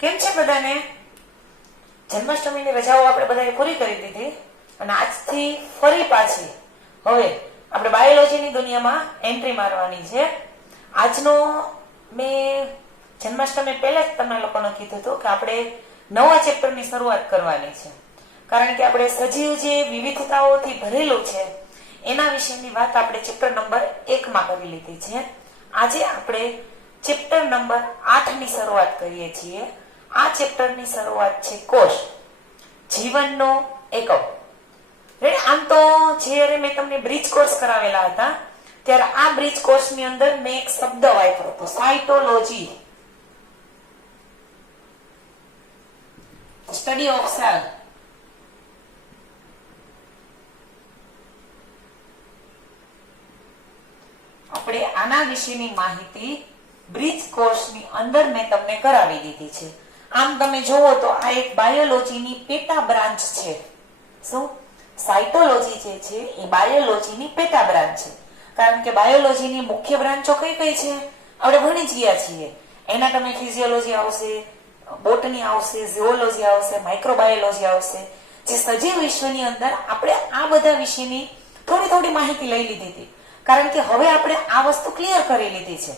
કેમ છે બધાને? જન્માષ્ટમીની રજાઓ આપણે બધાએ પૂરી કરી દીધી અને આજથી ફરી પાછી હવે આપણે બાયોલોજીની દુનિયામાં એન્ટ્રી મારવાની છે. આજનો મેં જન્માષ્ટમી પહેલા જ તમને લોકોને કીધું હતું કે આપણે નવા ચેપ્ટરની શરૂઆત કરવાની છે, કારણ કે આપણે સજીવ જે વિવિધતાઓથી ભરેલું છે એના વિશેની વાત આપણે ચેપ્ટર નંબર 1 માં કરી લીધી છે. આજે આપણે ચેપ્ટર નંબર 8 ની શરૂઆત કરીએ છીએ. આ ચેપ્ટરની શરૂઆત છે કોષ, જીવનનો એકમ. આમ તો જ્યારે મેં તમને બ્રિજ કોર્સ કરાવેલા હતા ત્યારે આ બ્રિજ કોર્સની અંદર મેં એક શબ્દ વાપર્યો હતો, સાયટોલોજી, સ્ટડી ઓફ સેલ. આપણે આના વિશેની માહિતી બ્રિજ કોર્સની અંદર મેં તમને કરાવી દીધી છે. આમ તમે જોવો તો આ એક બાયોલોજીની પેટા બ્રાન્ચ છે. શું? સાયટોલોજી જે છે એ બાયોલોજીની પેટા બ્રાન્ચ છે, કારણ કે બાયોલોજીની મુખ્ય બ્રાન્ચો કઈ કઈ છે આપણે ભણી જ ગયા છીએ. એનાટોમી, ફિઝિયોલોજી આવશે, બોટની આવશે, ઝૂઓલોજી આવશે, માઇક્રોબાયોલોજી આવશે. જે સજીવ વિશ્વની અંદર આપણે આ બધા વિશેની થોડી થોડી માહિતી લઈ લીધી હતી, કારણ કે હવે આપણે આ વસ્તુ ક્લિયર કરી લીધી છે.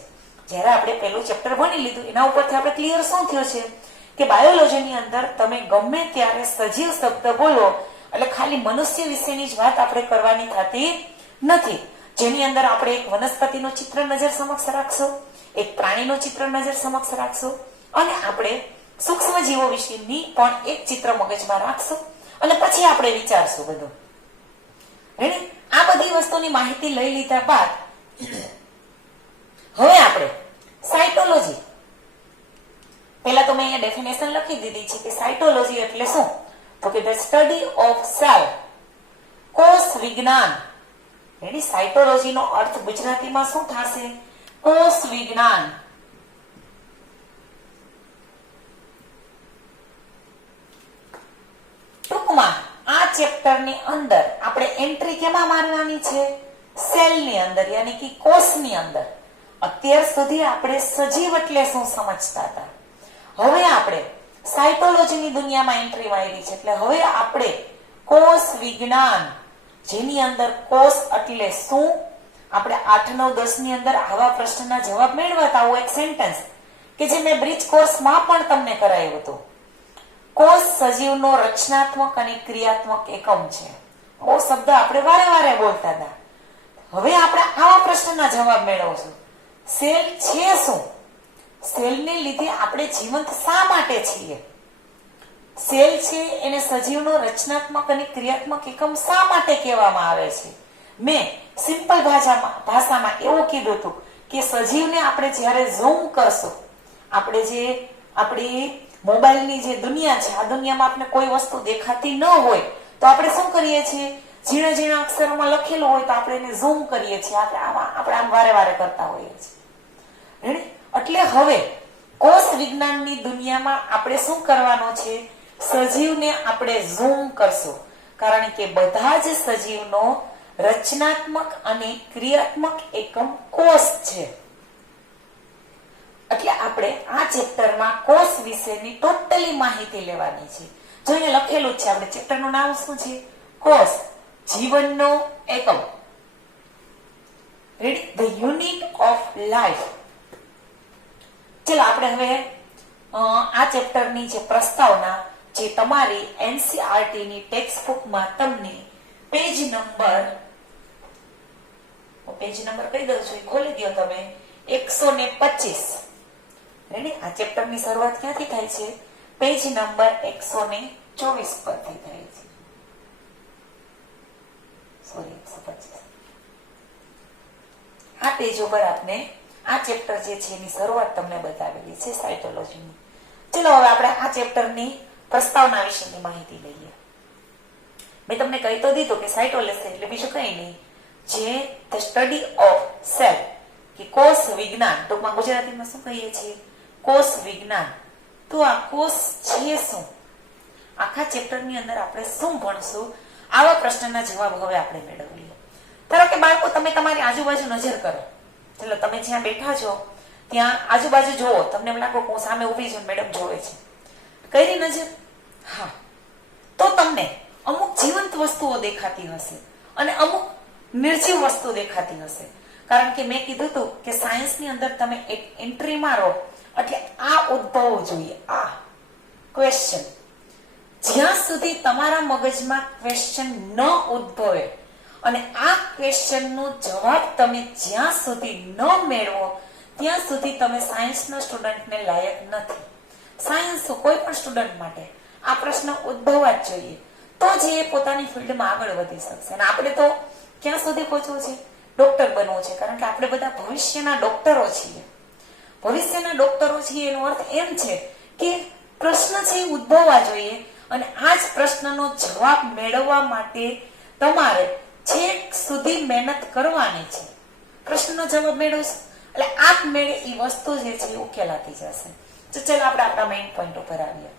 જ્યારે આપણે પહેલું ચેપ્ટર ભણી લીધું એના ઉપરથી આપણે ક્લિયર શું થયો છે કે બાયોલોજીની અંદર તમે ગમે ત્યારે સજીવ શબ્દ બોલો એટલે ખાલી મનુષ્ય વિશેની જ વાત આપણે કરવાની થતી નથી. જેની અંદર આપણે એક વનસ્પતિનું ચિત્ર નજર સમક્ષ રાખશું, એક પ્રાણીનું ચિત્ર નજર સમક્ષ રાખશું અને આપણે સૂક્ષ્મ જીવો વિશેની પણ એક ચિત્ર મગજમાં રાખશું અને પછી આપણે વિચારશું બધું. આ બધી વસ્તુની માહિતી લઈ લીધા બાદ હવે આપણે સાયટોલોજી, પહેલા તો મેં અહીંયા ડેફિનેશન લખી દીધી છે કે સાયટોલોજી એટલે શું, તો કે ધ સ્ટડી ઓફ સેલ, કોષ વિજ્ઞાન. સાયટોલોજી નો અર્થ ગુજરાતીમાં શું થશે? કોષ વિજ્ઞાન. ટૂંકમાં આ ચેપ્ટરની અંદર આપણે એન્ટ્રી કેમાં મારવાની છે? સેલની અંદર, યાની કે કોષની અંદર. અત્યાર સુધી આપણે સજીવ એટલે શું સમજતા હતા, હવે આપણે સાયટોલોજીની દુનિયામાં એન્ટ્રી મારી છે. એટલે હવે આપણે કોષ વિજ્ઞાન, જેની અંદર કોષ એટલે શું, આપણે 8, 9, 10 ની અંદર આવા પ્રશ્નના જવાબ મેળવતા. આવું એક સેન્ટેન્સ કે જે મેં બ્રિજ કોર્સમાં પણ તમને કરાયું હતું. કોષ સજીવનો રચનાત્મક અને ક્રિયાત્મક એકમ છે. આવો શબ્દ આપણે વારે વારે બોલતા હતા. હવે આપણે આવા પ્રશ્નના જવાબ મેળવશું. સેલ છે શું? સેલને લીધે આપણે જીવંત શા માટે છીએ? સેલ છે એને સજીવનો રચનાત્મક અને ક્રિયાત્મક એકમ શા માટે કહેવામાં આવે છે? મેં સિમ્પલ ભાષામાં એવું કીધું હતું કે સજીવને આપણે જ્યારે ઝૂમ કરશું, આપણે જે આપણી મોબાઈલની જે દુનિયા છે, આ દુનિયામાં આપણે કોઈ વસ્તુ દેખાતી ન હોય તો આપણે શું કરીએ છીએ? ઝીણા ઝીણા અક્ષરોમાં લખેલું હોય તો આપણે એને ઝૂમ કરીએ છીએ. આપણે આમ વારે વારે કરતા હોઈએ છીએ. એટલે હવે કોષ વિજ્ઞાનની દુનિયામાં આપણે શું કરવાનું છે? સજીવને આપણે ઝૂમ કરશું, કારણ કે બધા જ સજીવનો રચનાત્મક અને ક્રિયાત્મક એકમ કોષ છે. એટલે આપણે આ ચેપ્ટરમાં કોષ વિશેની ટોટલી માહિતી લેવાની છે. જો અહીંયા લખેલું છે, આપણે ચેપ્ટરનું નામ શું છે? કોષ, જીવનનો એકમ. The unit of life. ચલો આપણે હવે આ ચેપ્ટરની જે પ્રસ્તાવના જે તમારી એનસીઆરટી ની ટેક્સ્ટ બુકમાં તમને પેજ નંબર કહી દઉં છું, ખોલી દો તમે, 125. આ ચેપ્ટરની શરૂઆત ક્યાંથી થાય છે? પેજ નંબર 124 પરથી થાય છે. સોરી, 125. આ પેજ ઉપર આપણે આ ચેપ્ટર જે છે એની શરૂઆત તમને બતાવેલી છે સાયટોલોજીની. ચલો હવે આપણે આ ચેપ્ટરની પ્રસ્તાવના વિશેની માહિતી લઈએ. મેં તમને કહી તો દીધું કે સાયટોલોજી એટલે બીજું કઈ નહીં, જે ધ સ્ટડી ઓફ સેલ, કે કોષ વિજ્ઞાન. ટૂંકમાં ગુજરાતીમાં શું કહીએ છીએ? કોષ વિજ્ઞાન. તો આ કોષ છે શું? આખા ચેપ્ટરની અંદર આપણે શું ભણશું? આવા પ્રશ્નના જવાબ હવે આપણે મેળવીએ. ધારો કે બાળકો, તમે તમારી આજુબાજુ નજર કરો. ચલો, તમે જ્યાં બેઠા છો ત્યાં આજુબાજુ જોવો. તમને એમ લાગો કે હું સામે ઉભી છું, મેડમ જોવે છે. કરી નજર? હા. તો તમને અમુક જીવંત વસ્તુઓ દેખાતી હશે અને અમુક નિર્જીવ વસ્તુ દેખાતી હશે. કારણ કે મેં કીધું હતું કે સાયન્સની અંદર તમે એક એન્ટ્રી મારો એટલે આ ઉદ્ભવવું જોઈએ, આ ક્વેશ્ચન. જ્યાં સુધી તમારા મગજમાં ક્વેશ્ચન ન ઉદ્ભવે અને આ ક્વેશ્ચનનો જવાબ તમે જ્યાં સુધી ન મેળવો ત્યાં સુધી તમે સાયન્સના સ્ટુડન્ટને લાયક નથી. સાયન્સ કોઈ પણ સ્ટુડન્ટ માટે આ પ્રશ્ન ઉદ્ભવવા જ જોઈએ, તો જ એ પોતાની ફિલ્ડમાં આગળ વધી શકશે. અને આપણે તો ક્યાં સુધી પહોંચવું છે? ડોક્ટર બનવું છે. કારણ કે આપણે બધા ભવિષ્યના ડોક્ટરો છીએ. ભવિષ્યના ડોક્ટરો છીએ એનો અર્થ એમ છે કે પ્રશ્ન છે એ ઉદ્ભવવા જોઈએ અને આ જ પ્રશ્નનો જવાબ મેળવવા માટે તમારે છેક સુધી મહેનત કરવાની છે. પ્રશ્નનો જવાબ મેળવશો એટલે આપમેળે એ વસ્તુ જે છે એ ઉકેલાતી જશે. તો ચાલો આપણે આપણા મેઇન પોઈન્ટ ઉપર આવીએ.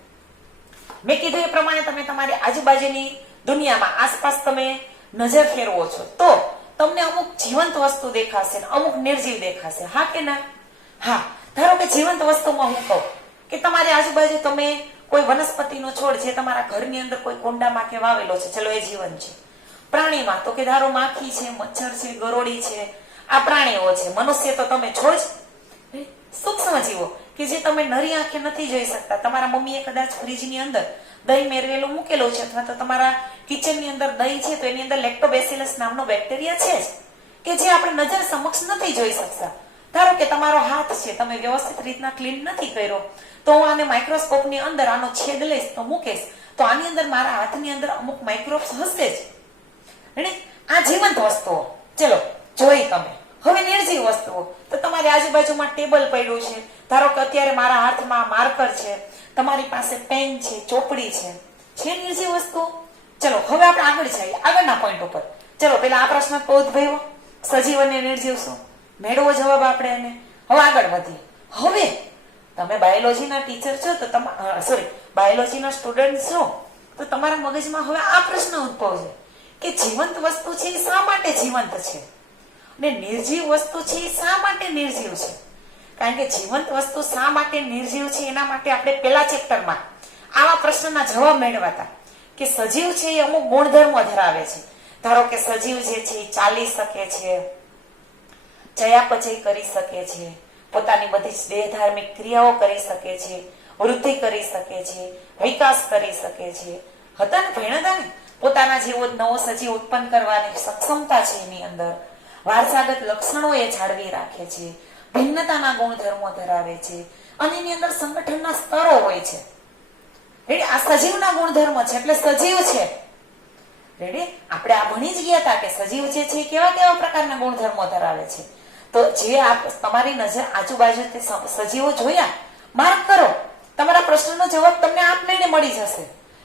મેં કીધું એ પ્રમાણે તમે તમારી આજુબાજુની દુનિયામાં આસપાસ તમે નજર ફેરવો છો તો તમને અમુક જીવંત વસ્તુ દેખાશે ને અમુક નિર્જીવ દેખાશે. હા કે ના? હા. ધારો કે જીવંત વસ્તુમાં હું કહું કે તમારી આજુબાજુ તમે કોઈ વનસ્પતિનો છોડ જે તમારા ઘરની અંદર કોઈ કુંડામાં કે વાવેલો છે, ચલો એ જીવન છે. પ્રાણીમાં તો કે ધારો માખી છે, મચ્છર છે, ગરોળી છે, આ પ્રાણીઓ છે. મનુષ્ય તો તમે છો જ. સૂક્ષ્મ જીવો કે જે તમે નરી આંખે નથી જોઈ શકતા. તમારા મમ્મીએ કદાચ ફ્રીજની અંદર દહીં મેળવેલું મૂકેલું છે અથવા તો તમારા કિચનની અંદર દહીં છે તો એની અંદર લેક્ટોબેસિલસ નામનો બેક્ટેરિયા છે જ કે જે આપણે નજર સમક્ષ નથી જોઈ શકતા. ધારો કે તમારો હાથ છે, તમે વ્યવસ્થિત રીતના ક્લીન નથી કર્યો તો હું આને માઇક્રોસ્કોપની અંદર આનો છેદ લઈશ તો મૂકીશ તો આની અંદર મારા હાથની અંદર અમુક માઇક્રોબ્સ હશે જ. આ જીવંત વસ્તુઓ ચલો જોઈ તમે. હવે નિર્જીવ વસ્તુઓ તો તમારી આજુબાજુમાં ટેબલ પડ્યું છે. ધારો કે અત્યારે મારા હાથમાં માર્કર છે, તમારી પાસે પેન છે, ચોપડી છે નિર્જીવ વસ્તુઓ. ચલો હવે આપણે આગળ જઈએ આગળના પોઈન્ટ ઉપર. ચલો પેલા આ પ્રશ્ન તો ઉદ્ભવ્યો સજીવ અને નિર્જીવ શું? મેળવો જવાબ આપણે એને. હવે આગળ વધીએ. હવે તમે બાયોલોજીના ટીચર છો તો બાયોલોજીના સ્ટુડન્ટ છો તો તમારા મગજમાં હવે આ પ્રશ્ન ઉદ્ભવશે કે જીવંત વસ્તુ છે એ શા માટે જીવંત છે અને નિર્જીવ વસ્તુ છે એ શા માટે નિર્જીવ છે? કારણ કે જીવંત વસ્તુ શા માટે નિર્જીવ છે એના માટે આપણે પેલા ચેપ્ટરમાં આવા પ્રશ્નના જવાબ મેળવાતા કે સજીવ છે એ અમુક ગુણધર્મો ધરાવે છે. ધારો કે સજીવ જે છે એ ચાલી શકે છે, ચયાપચય કરી શકે છે, પોતાની બધી જ દેહ ધાર્મિક ક્રિયાઓ કરી શકે છે, વૃદ્ધિ કરી શકે છે, વિકાસ કરી શકે છે. હતા ને ભણ્યા ને પોતાના જેવો નવો સજીવ ઉત્પન્ન કરવાની સક્ષમતા છે એની અંદર. વારસાગત લક્ષણો એ જાળવી રાખે છે, ભિન્નતાના ગુણધર્મો ધરાવે છે અને એની અંદર સંગઠનના સ્તરો હોય છે. રેડી? આ સજીવના ગુણધર્મો છે એટલે સજીવ છે. રેડી? આપણે આ ભણી જ ગયા હતા કે સજીવ જે છે કેવા કેવા પ્રકારના ગુણધર્મો ધરાવે છે. તો જે તમારી નજર આજુબાજુ તે સજીવો જોયા, માર્ક કરો. તમારા પ્રશ્નનો જવાબ તમને આપમેળે મળી જશે.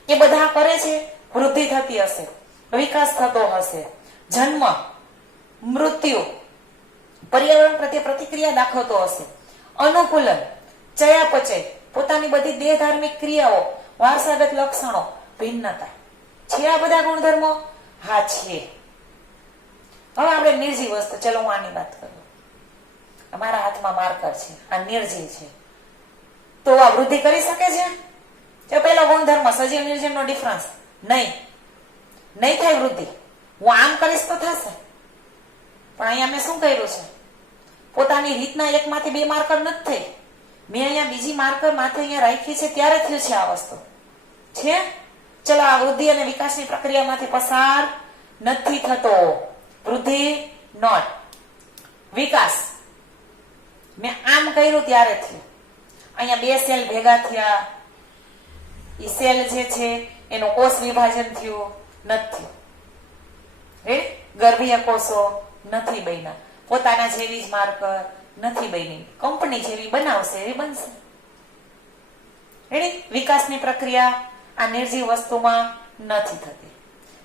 એ બધા કરે છે, વૃદ્ધિ થતી હશે, વિકાસ થતો હશે, જન્મ, મૃત્યુ, પર્યાવરણ પ્રત્યે પ્રતિક્રિયા દાખવતો હશે, અનુકૂલન, ચયાપચય, પોતાની બધી દેહ ધાર્મિક ક્રિયાઓ, વારસાગત લક્ષણો, ભિન્નતા. છે આ બધા ગુણધર્મો? હા છે. હવે આપણે નિર્જીવ વસ્તુ, ચલો હું આની વાત કરું. અમારા હાથમાં માર્કર છે, આ નિર્જીવ છે તો આ વૃદ્ધિ કરી શકે છે? પેલો ગુણધર્મ સજીવ નિર્જીવ નો ડિફરન્સ નહીં થાય વૃદ્ધિ. હું આમ કરીશ તો થશે પણ અહીંયા મેં શું કર્યું છે? પોતાની રીતના એકમાંથી બે માર્કર નથી થઈ. મેં અહીંયા બીજી માર્કર માથે અહીંયા રાખી છે ત્યારે થયું છે આ વસ્તુ છે. ચલો આ વૃદ્ધિ અને વિકાસની પ્રક્રિયામાંથી પસાર નથી થતો. વૃદ્ધિ નોટ, વિકાસ મેં આમ કર્યું ત્યારે થયું. અહીંયા બે સેલ ભેગા થયા, એ સેલ જે છે એનું કોષ વિભાજન થયું નથી. ગર્ભીય કોષો નથી બન્યા, પોતાના જેવી જ માર્કર નથી બની. કંપની જેવી બનાવશે એવી બનશે. રેડી? વિકાસની પ્રક્રિયા આ નિર્જીવ વસ્તુમાં નથી થતી.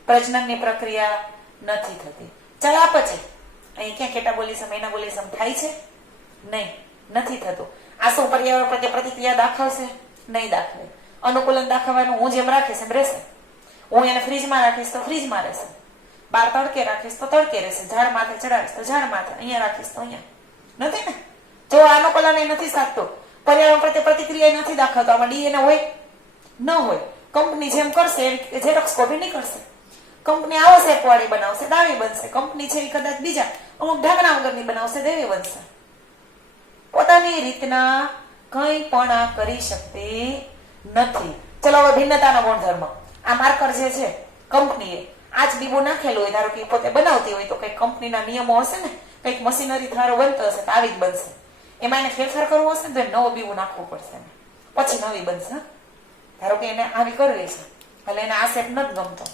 પ્રજનનની પ્રક્રિયા નથી થતી. ચયાપચય અહીં ક્યાં કેટાબોલિઝમ એનાબોલિઝમ થાય છે? નહીં, નથી થતું. આ શું પર્યાવરણ પ્રત્યે પ્રતિક્રિયા દાખવશે? નહીં દાખવે. અનુકૂલન દાખવવાનું હું જેમ રાખીશ એમ રહેશે. હું એને ફ્રીજમાં રાખીશ તો ફ્રીજમાં રહેશે, બહાર તડકે રાખીશ તો તડકે રહેશે, ઝાડ માથે ચડાવીશ તો ઝાડ માથે, અહીંયા રાખીશ તો અહીંયા. નથી ને? જો અનુકૂલન એ નથી સાધતું, પર્યાવરણ પ્રત્યે પ્રતિક્રિયા નથી દાખવતો, આમાં ડીએનએ હોય ન હોય. કંપની જેમ કરશે એ ઝેરોક્સ કોપી નહીં કરશે. કંપની આવો શેપ વાળી બનાવશે તો આવી બનશે. કંપની છે એ કદાચ બીજા અમુક ઢાંકણા વગરની બનાવશે તેવી બનશે. પોતાની રીતના કઈ પણ આ કરી શકતી નથી. ચલો હવે ભિન્નતાનો ગુણધર્મ. આ માર્કર જે છે કંપનીએ આ જ બીબો નાખેલું હોય, ધારો કે પોતે બનાવતી હોય તો કઈક કંપનીના નિયમો હશે ને, કઈક મશીનરી ધારો બનતો હશે તો આવી જ બનશે. એમાં એને ફેરફાર કરવો હશે ને તો નવો બીબો નાખવો પડશે ને પછી નવી બનશે. ધારો કે એને આવી કરવી છે એટલે એને આ શેપ નથી ગમતો,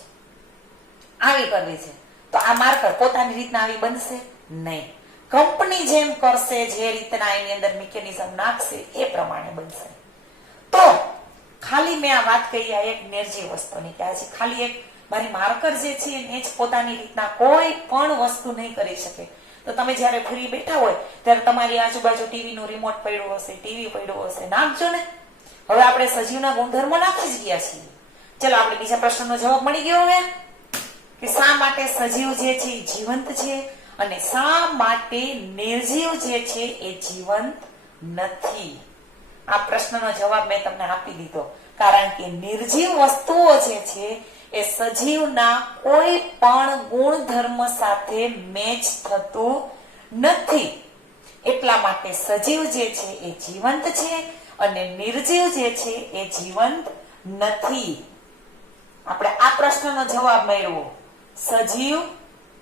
આવી કરવી છે તો આ માર્કર પોતાની રીતના આવી બનશે નહીં. કંપની જેમ કરશે, જે રીતના એની અંદર મિકેનિઝમ નાખશે એ પ્રમાણે બનશે. તો ખાલી મેં આ વાત કરી આ એક નિર્જીવ વસ્તુની કે આજે ખાલી એક મારી માર્કર જે છે એ જ પોતાની રીતના કોઈ પણ વસ્તુ નહીં કરી શકે. તો તમે જયારે ફ્રી બેઠા હોય ત્યારે તમારી આજુબાજુ ટીવી નું રિમોટ પડ્યું હશે, ટીવી પડ્યું હશે, નાખજો ને. હવે આપણે સજીવના ગુણધર્મો નાખી જ ગયા છીએ. ચલો આપણે બીજા પ્રશ્નનો જવાબ મળી ગયો હવે કે શા માટે સજીવ જે છે એ જીવંત છે અને શા માટે નિર્જીવ જે છે એ જીવંત નથી. આ પ્રશ્નનો જવાબ મેં તમને આપી દીધો. કારણ કે નિર્જીવ વસ્તુઓ જે છે એ સજીવના કોઈ પણ ગુણધર્મ સાથે મેચ થતું નથી. એટલા માટે સજીવ જે છે એ જીવંત છે અને નિર્જીવ જે છે એ જીવંત નથી. આપણે આ પ્રશ્નનો જવાબ મેળવો. સજીવ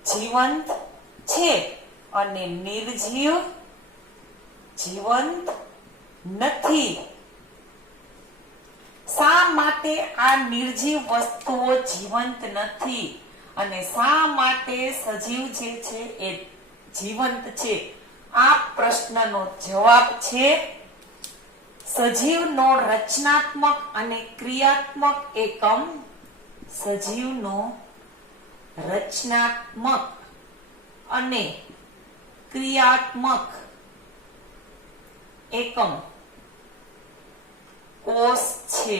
જીવંત છે અને નિર્જીવ જીવંત નથી. શા માટે આ નિર્જીવ વસ્તુઓ જીવંત નથી અને શા માટે સજીવ જે છે એ જીવંત છે? આ પ્રશ્નનો જવાબ છે સજીવનો રચનાત્મક અને ક્રિયાત્મક એકમ. સજીવનો રચનાત્મક અને ક્રિયાત્મક એકમ કોષ છે.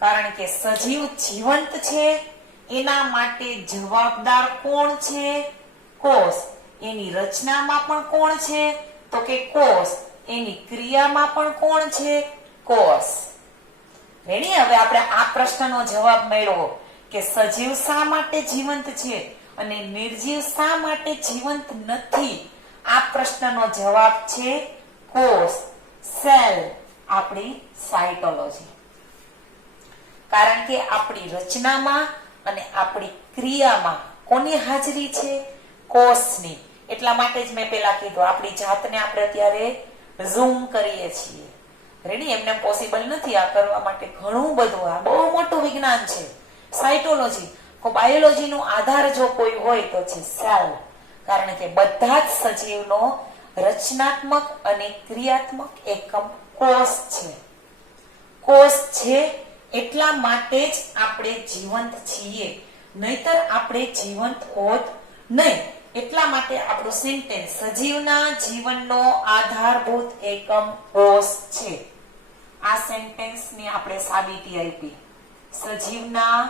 કારણ કે સજીવ જીવંત છે એના માટે જવાબદાર કોણ છે? કોષ. એની રચનામાં પણ કોણ છે? તો કે કોષ. એની ક્રિયામાં પણ કોણ છે? કોષ. રેડી? હવે આપણે આ પ્રશ્નનો જવાબ મેળવો કે સજીવ શા માટે જીવંત છે અને નિર્જીવ શા માટે જીવંત નથી. આ પ્રશ્નનો જવાબ છે કોષ, સેલ, આપણી સાયટોલોજી. કારણ કે આપણી રચનામાં અને આપણી ક્રિયામાં કોની હાજરી છે? કોષની. એટલા માટે જ મેં પેલા કીધું આપણી જાતને આપણે અત્યારે ઝૂમ કરીએ છીએ. રેડી? એમને પોસિબલ નથી આ કરવા માટે. ઘણું બધું, આ બહુ મોટું વિજ્ઞાન છે સાયટોલોજી. બાયોલોજી નો આધાર જો કોઈ હોય તો છે સેલ. કારણ કે બધા જ સજીવનો રચનાત્મક અને ક્રિયાત્મક એકમ કોષ છે. કોષ છે એટલા માટે જ આપણે જીવંત છીએ, નહીતર આપણે જીવંત હોત નહીં. એટલા માટે આપણું સેન્ટેન્સ સજીવના જીવનનો આધારભૂત એકમ કોષ છે. આ સેન્ટેન્સની આપણે સાબિતી આપી. સજીવના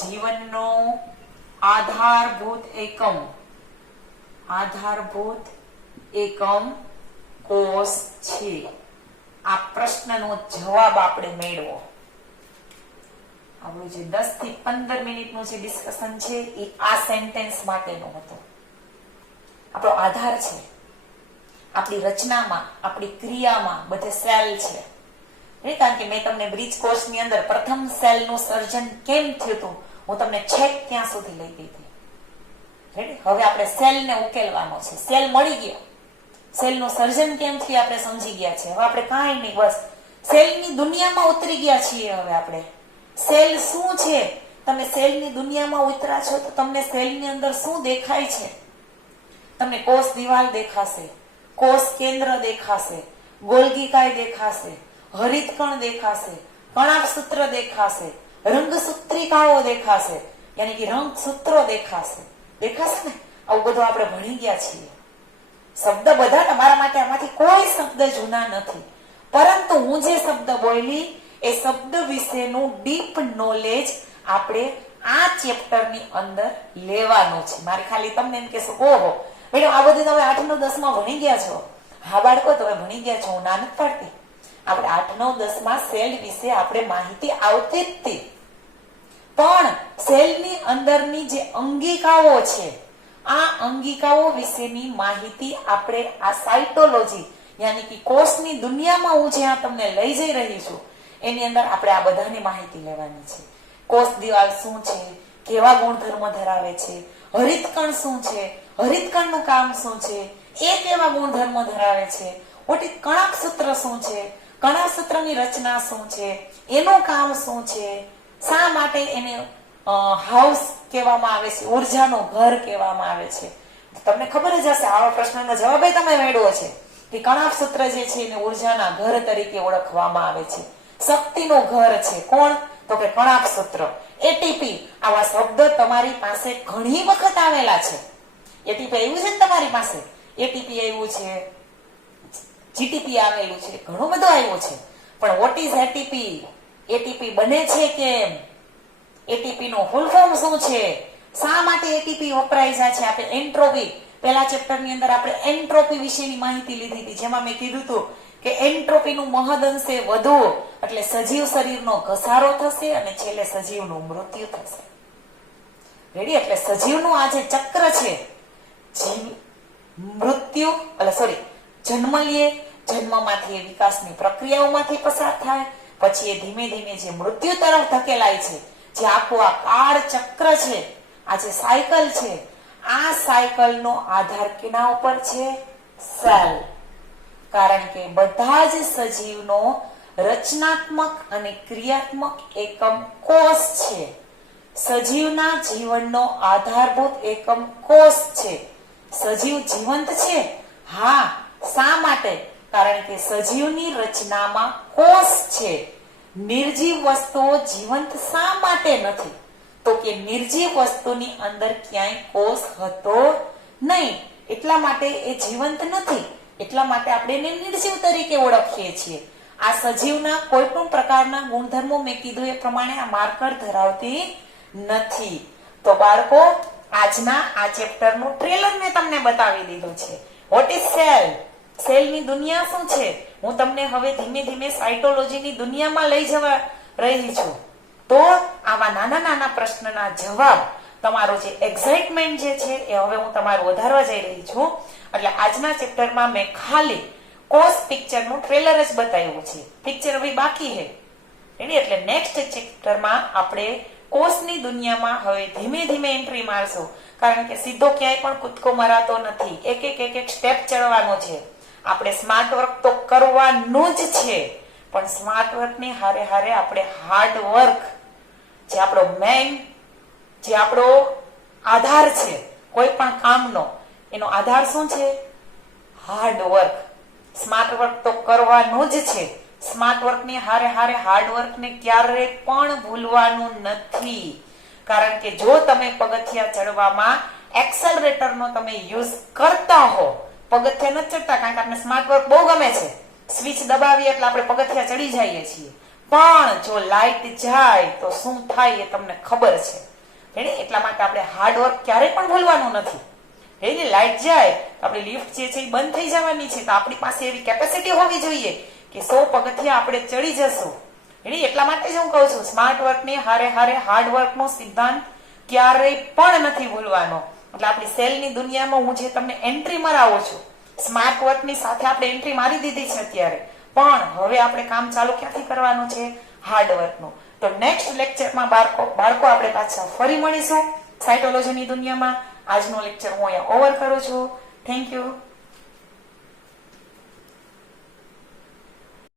જીવનનો આધારભૂત એકમ કોષ છે. આ પ્રશ્નનો જવાબ આપણે મેળવો. આપણું જે 10 થી 15 મિનિટનું જે ડિસ્કશન છે એ આ સેન્ટેન્સ માટેનું હતું. આપણો આધાર છે. આપણી રચનામાં, આપણી ક્રિયામાં બધે સેલ છે. કારણ કે મેં તમને બ્રિજ કોર્સની અંદર પ્રથમ સેલનું સર્જન કેમ થયું હતું હું તમને છેક ત્યાં સુધી લઈ ગઈ હતી. રેડી? હવે આપણે સેલને ઉકેલવાનો છે. સેલ મળી ગયો, સેલનું સર્જન કેમ થયું આપણે સમજી ગયા છે. હવે આપણે કાંઈ નહીં, બસ સેલની દુનિયામાં ઉતરી ગયા છીએ. હવે આપણે સેલ શું છે? તમે સેલની દુનિયામાં ઉતરા છો તો તમને સેલની અંદર શું દેખાય છે? તમને કોષ દિવાલ દેખાશે, કોષ કેન્દ્ર દેખાશે, ગોલ્ગીકાય દેખાશે, હરિતકણ દેખાશે, કણાભસૂત્ર દેખાશે, રંગસૂત્રિકાઓ દેખાશે, યાની કે રંગસૂત્રો દેખાશે. દેખાશે ને? આવું બધું આપણે ભણી ગયા છીએ. શબ્દ બધા તમારા માટે આમાંથી કોઈ શબ્દ જૂના નથી. પરંતુ હું જે શબ્દ બોલી એ શબ્દ વિશેનું ડીપ નોલેજ આપણે આ ચેપ્ટરની અંદર લેવાનું છે. મારે ખાલી તમને એમ કહેશો ઓહો મેડમ આ બધું તમે 8 9 10 માં ભણી ગયા છો. હા બાળકો તમે ભણી ગયા છો, હું ના નથી પાડતી. આપણે 8, 9, 10 માં સેલ વિશે આપણે માહિતી આવતી જ હતી, પણ સેલની અંદરની જે અંગિકાઓ છે, આ અંગિકાઓ વિશેની માહિતી આપણે આ સાયટોલોજી યાની કે કોષની દુનિયામાં હું જ્યાં તમને લઈ જઈ રહી છું એની અંદર આપણે આ બધાની માહિતી લેવાની છે. કોષ દિવાલ શું છે, કેવા ગુણધર્મ ધરાવે છે, હરિતકણ શું છે, હરિતકણનું કામ શું છે, એ કેવા ગુણધર્મ ધરાવે છે, કણાભસૂત્ર શું છે, કણાભસૂત્રની રચના શું છે, એનું કામ શું છે, શા માટે એને હાઉસ કહેવામાં આવે છે, ઉર્જાનું ઘર કહેવામાં આવે છે. તમને ખબર જ હશે, આવા પ્રશ્નનો જવાબ તમે મેળવ્યો છે કે કણાભસૂત્ર જે છે એને ઉર્જાના ઘર તરીકે ઓળખવામાં આવે છે. શક્તિનું ઘર છે કોણ? તો કે કણાભસૂત્ર. એટીપી આવા શબ્દ તમારી પાસે ઘણી વખત આવેલા છે. એટીપી આવ્યું છે ને તમારી પાસે, એટીપી આવ્યું છે, જીટીપી આવેલું છે, ઘણું બધું આવ્યું છે. પણ વોટ ઇઝ એટીપી? એટીપી બને છે કેમ? એટીપી નું ફૂલ ફોર્મ શું છે? શા માટે એટીપી વપરાય જાય છે? આપણે એન્ટ્રોપી પહેલા ચેપ્ટર ની અંદર આપણે એન્ટ્રોપી વિશેની માહિતી લીધી હતી, જેમાં મેં કીધું હતું કે એન્ટ્રોપી નું મહદઅંશે વધુ એટલે સજીવ શરીરનો ઘસારો થશે અને છેલ્લે સજીવનું મૃત્યુ થશે. રેડી? એટલે સજીવનું આ જે ચક્ર છે, મૃત્યુ જન્મ લે, જન્મમાંથી એ વિકાસની પ્રક્રિયાઓમાંથી પસાર થાય, પછી એ ધીમે ધીમે જે મૃત્યુ તરફ ધકેલાય છે, જે આખું આ કાળ ચક્ર છે, આ જે સાયકલ છે, આ સાયકલનો આધાર કેના ઉપર છે? સેલ. કારણ કે બધા જ સજીવનો રચનાત્મક અને ક્રિયાત્મક એકમ કોષ છે. સજીવના જીવનનો આધારભૂત એકમ કોષ છે. સજીવ જીવંત છે? હા. શા માટે? કારણ કે સજીવની રચનામાં કોષ છે. નિર્જીવ વસ્તુઓ જીવંત શા માટે નથી? તો કે નિર્જીવ વસ્તુની અંદર ક્યાંય કોષ હતો નહીં, એટલા માટે એ જીવંત નથી, એટલા માટે આપણે એને નિર્જીવ તરીકે ઓળખીએ છીએ. આ સજીવના કોઈ પણ પ્રકારના ગુણધર્મો મેં કીધું એ પ્રમાણે આ માર્કર ધરાવતી નથી. તો બાળકો, આજના આ ચેપ્ટરનું ટ્રેલર મેં તમને બતાવી દીધું છે. What is cell? સેલની દુનિયા શું છે? હું તમને હવે ધીમે ધીમે સાયટોલોજીની દુનિયામાં લઈ જવા રહી છું. તો આવા નાના નાના પ્રશ્નના જવાબ, તમારો જે એક્સાઇટમેન્ટ જે છે એ હવે હું તમારું વધારવા જઈ રહી છું. એટલે આજના ચેપ્ટરમાં મેં ખાલી કોષ પિક્ચરનું ટ્રેલર જ બતાવ્યું છે, પિક્ચર હવે બાકી છે. એટલે નેક્સ્ટ ચેપ્ટરમાં આપણે કોષની દુનિયામાં હવે ધીમે ધીમે એન્ટ્રી મારશું, કારણ કે સીધો ક્યાંય પણ કૂદકો મરાતો નથી, એક એક સ્ટેપ ચડવાનો છે. આપણે સ્માર્ટ વર્ક તો કરવાનું જ છે, પણ સ્માર્ટ વર્કની હારે હારે આપણે હાર્ડ વર્ક, જે આપણો મેઇન, જે આપણો આધાર છે કોઈ પણ કામનો, એનો આધાર શું છે? Hard work. સ્માર્ટ વર્ક તો કરવાનું જ છે. સ્માર્ટ વર્કની હારે હારે હાર્ડ વર્કને ક્યારેય પણ ભૂલવાનું નથી. કારણ કે જો તમે પગથિયા ચડવામાં એક્સેલરેટરનો તમે યુઝ કરતા હો, પગથિયા નથી ચડતા કારણ કે આપણે સ્માર્ટ વર્ક બહુ ગમે છે, સ્વિચ દબાવીએ એટલે આપણે પગથિયા ચડી જઈએ છીએ, પણ જો લાઈટ જાય તો શું થાય એ તમને ખબર છે. એટલા માટે આપણે હાર્ડ વર્ક ક્યારેય પણ ભૂલવાનું નથી. લાઈટ જાય તો આપણી લિફ્ટ જે છે એ બંધ થઈ જવાની છે, તો આપણી પાસે એવી કેપેસિટી હોવી જોઈએ કે 100 પગથિયા આપણે ચડી જશું. એટલા માટે જ હું કહું છું, સ્માર્ટ વર્કની હારે હારે હાર્ડ વર્કનો સિદ્ધાંત ક્યારેય પણ નથી ભૂલવાનો. એટલે આપણી સેલની દુનિયામાં હું જે તમને એન્ટ્રી મરાવું છું, સ્માર્ટ વર્કની સાથે આપણે એન્ટ્રી મારી દીધી છે અત્યારે, પણ હવે આપણે કામ ચાલુ ક્યાંથી કરવાનું છે? હાર્ડ વર્કનું. તો નેક્સ્ટ લેક્ચરમાં બાળકો આપણે પાછા ફરી મળીશું સાયટોલોજીની દુનિયામાં. આજનો લેક્ચર હું અહીંયા ઓવર કરું છું. Thank you.